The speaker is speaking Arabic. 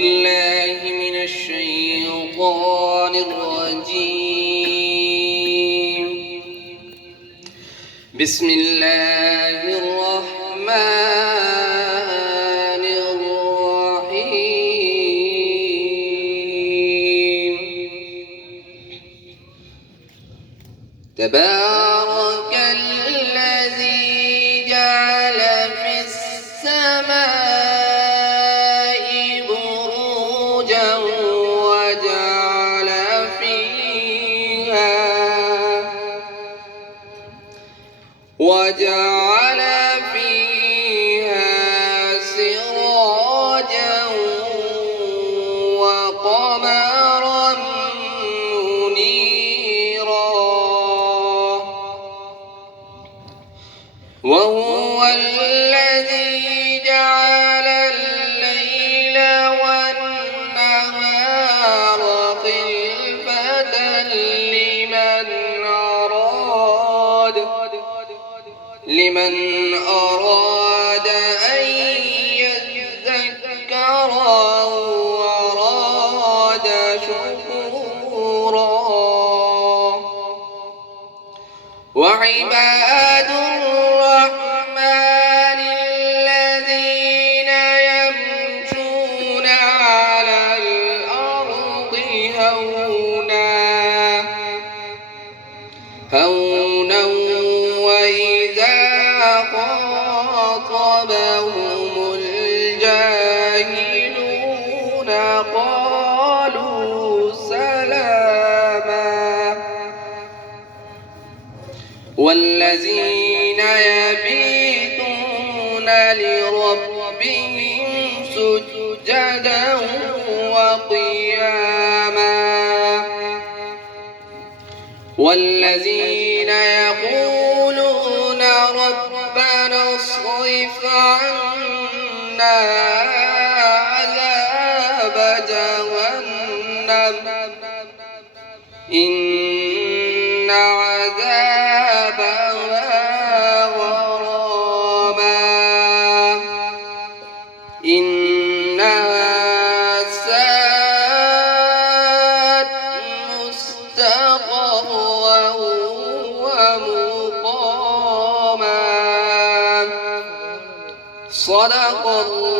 بالله من الشيطان الرجيم. بسم الله الرحمن الرحيم. تبارك الذي جعل في السماء بروجا وجعل فيها سراجا وقمرا منيرا، وهو الذي جعل الليل والنهار خلفة لمن أراد أن يذكر أو أراد شكورا. وعباد الرحمن الذين يمشون على الأرض هونا وإذا خاطبهم الجاهلون قالوا سلاما. والذين يبيتون لربهم سجدا وقياما، والذين يقولون ربنا اصرف عنا عذاب جهنم إن عذابها غراما إنها ساءت مستقرا ومقاما. صدق الله.